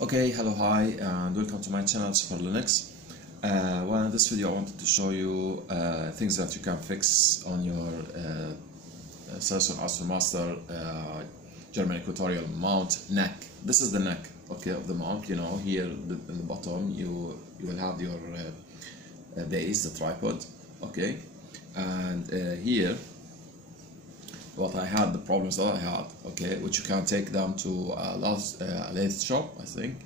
Okay, hello, hi, and welcome to my channel for Linux. Well, in this video I wanted to show you things that you can fix on your Samsung AstroMaster German Equatorial mount neck. This is the neck, okay, of the mount. You know, here in the bottom you will have your base, the tripod, okay, and here what I had, the problems that I had, okay, which you can take them to a lathe shop, I think,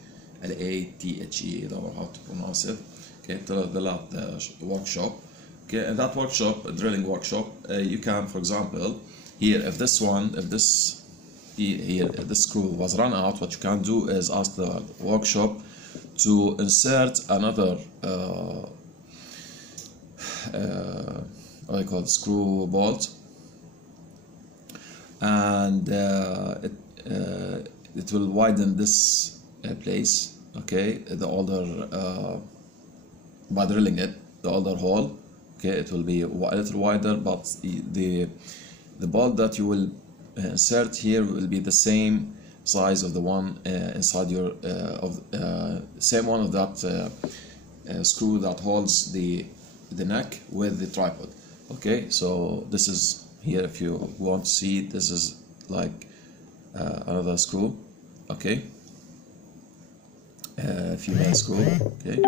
L-A-T-H-E, I don't know how to pronounce it, okay, to the lathe workshop, okay, in that workshop, a drilling workshop, you can, for example, here, if this screw was run out, what you can do is ask the workshop to insert another what I call it, screw bolt, and it will widen this place, okay, the older by drilling it, the older hole, okay, it will be a little wider, but the bolt that you will insert here will be the same size of the one inside your same one of that screw that holds the neck with the tripod. Okay, so this is here, if you want to see, this is like another screw, okay, female screw, okay.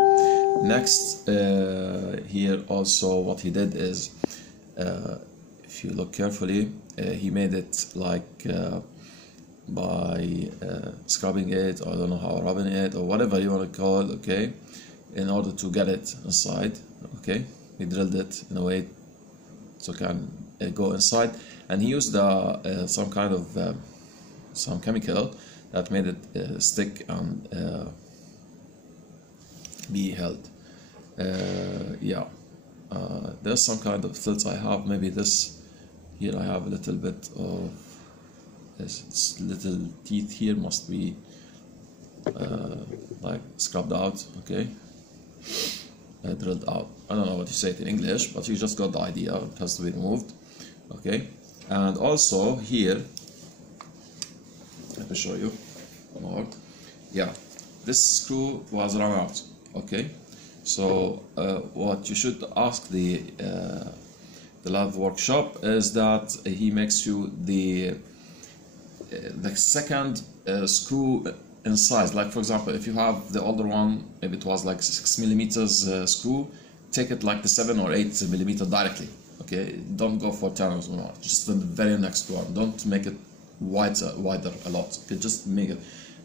Next, here also what he did is, if you look carefully, he made it like by scrubbing it, or I don't know how, rubbing it, or whatever you want to call it, okay, in order to get it inside, okay. He drilled it in a way so it can go inside, and he used some kind of some chemical that made it stick and be held. Yeah, there's some kind of filter I have. Maybe this here, I have a little bit of this little teeth here, must be like scrubbed out, okay, drilled out. I don't know what you say it in English, but you just got the idea. It has to be removed, okay. And also here, let me show you more. Yeah, this screw was run out, okay. So what you should ask the lathe workshop is that he makes you the second screw in size. Like, for example, if you have the older one, maybe it was like 6 millimeters screw, take it like the 7 or 8 millimeter directly, okay. Don't go for 10 or more, just the very next one. Don't make it wider a lot, okay? Just make it,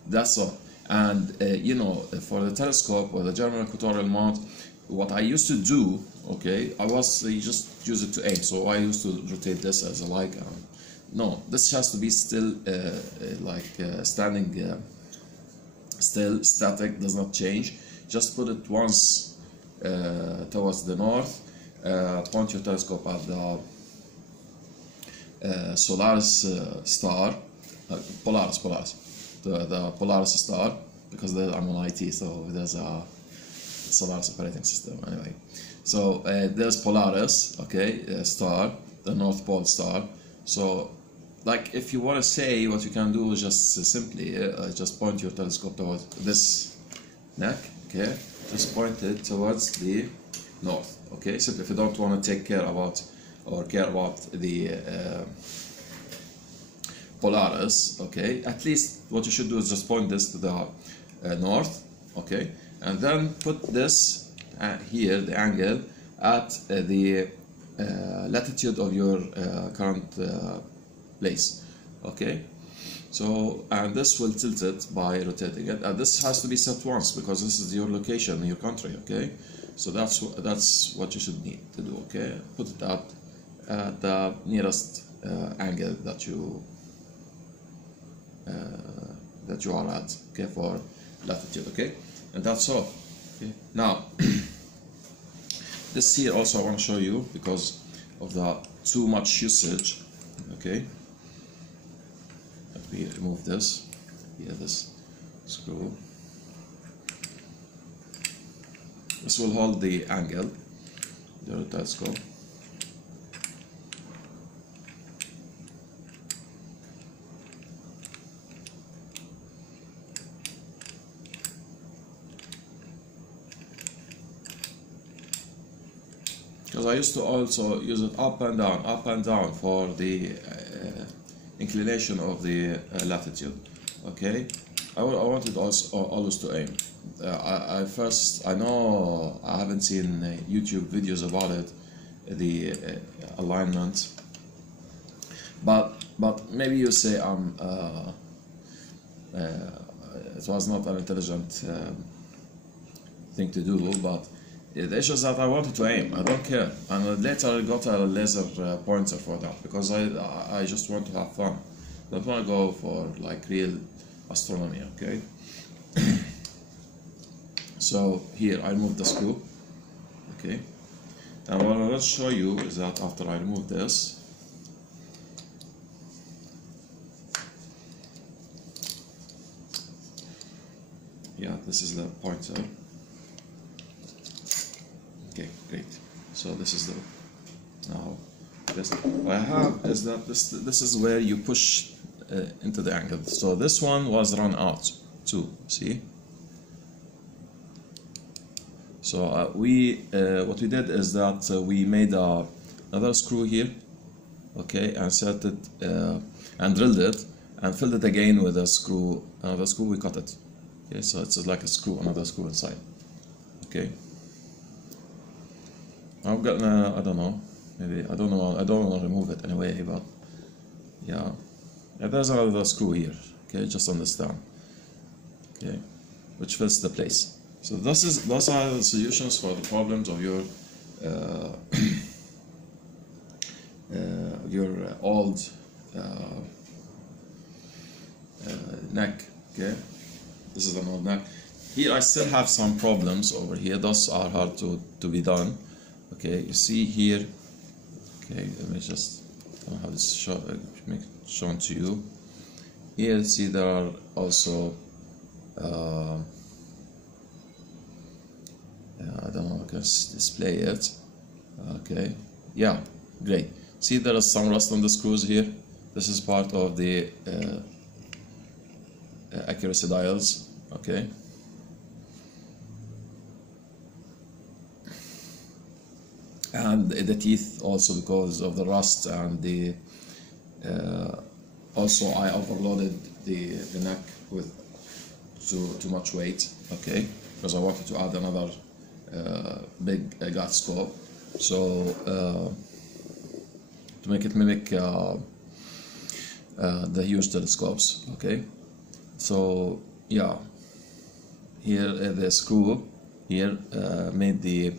that's all. And you know, for the telescope or the German Equatorial mount, what I used to do, okay, you just use it to aim. So I used to rotate this as a like, no, this has to be still standing still, static, does not change. Just put it once towards the north, point your telescope at the Solaris star, Polaris, the Polaris star, because I'm on IT, so there's a Solaris operating system anyway. So there's Polaris, okay, star, the North Pole star. So, like, if you want to say, what you can do is just simply just point your telescope towards this neck, okay, just point it towards the north, okay. Simply, if you don't want to care about the Polaris, okay, at least what you should do is just point this to the north, okay, and then put this here, the angle, at the latitude of your current place, okay. So, and this will tilt it by rotating it, and this has to be set once because this is your location in your country, okay. So that's what you should need to do, okay. Put it at the nearest angle that you are at, okay, for latitude, okay, and that's all, okay. Now this here also I want to show you because of the too much usage, okay. Let me remove this here, this screw. This will hold the angle, the telescope. because I used to also use it up and down for the inclination of the latitude. Okay, I wanted also always to aim. I know I haven't seen YouTube videos about it, the alignment, but maybe you say it was not an intelligent thing to do, but the issue is that I wanted to aim. I don't care, and later I got a laser pointer for that, because I just want to have fun. I don't want to go for like real astronomy. Okay. So here I remove the screw. Okay, and what I'll show you is that after I remove this, yeah, this is the pointer. Okay, great. So this is the, now this what I have is that this is where you push into the angle. So this one was run out too, see? So what we did is that we made another screw here, okay, and set it and drilled it and filled it again with a screw, another screw. We cut it. Okay, so it's like a screw, another screw inside. Okay. I'm gonna, I don't know, maybe I don't want to remove it anyway, but yeah, there's another screw here. Okay, just understand. Okay, which fills the place. So those are the solutions for the problems of your old neck. Okay, this is an old neck. Here I still have some problems over here. Those are hard to be done. Okay, you see here. Okay, let me just have this shown to you. Here, see, there are also I don't know, I can display it. Okay, yeah, great. See, there is some rust on the screws here. This is part of the accuracy dials. Okay. And the teeth also, because of the rust, and the also I overloaded the neck with too much weight. Okay, because I wanted to add another big gat scope, so to make it mimic the huge telescopes. Okay, so yeah, here the screw here made the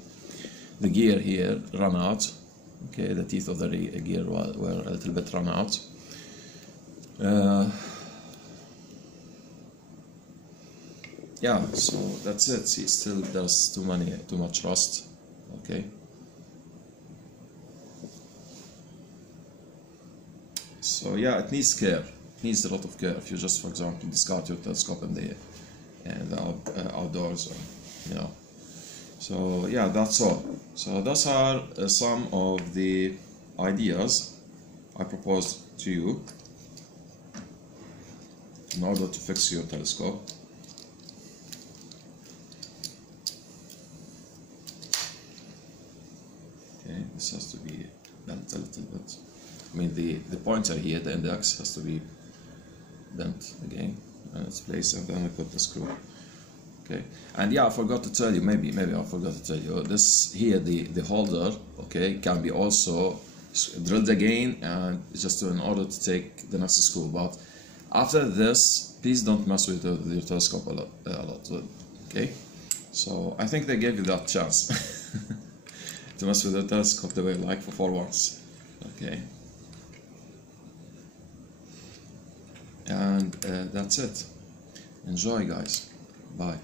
gear here run out. Okay, the teeth of the gear were a little bit run out. Yeah, so that's it. See, still there's too much rust. Okay. So yeah, it needs care. It needs a lot of care. If you just, for example, discard your telescope in the outdoors, or, you know. So yeah, that's all. So those are some of the ideas I proposed to you in order to fix your telescope. Okay, this has to be bent a little bit. I mean, the pointer here, the index, has to be bent again in its place, and then we put the screw. Okay, and yeah, I forgot to tell you, maybe I forgot to tell you, this here, the holder, okay, can be also drilled again, and just in order to take the next screw. But after this, please don't mess with your telescope a lot. Okay, so I think they gave you that chance to mess with the telescope the way you like for once. Okay, and that's it. Enjoy, guys. Bye.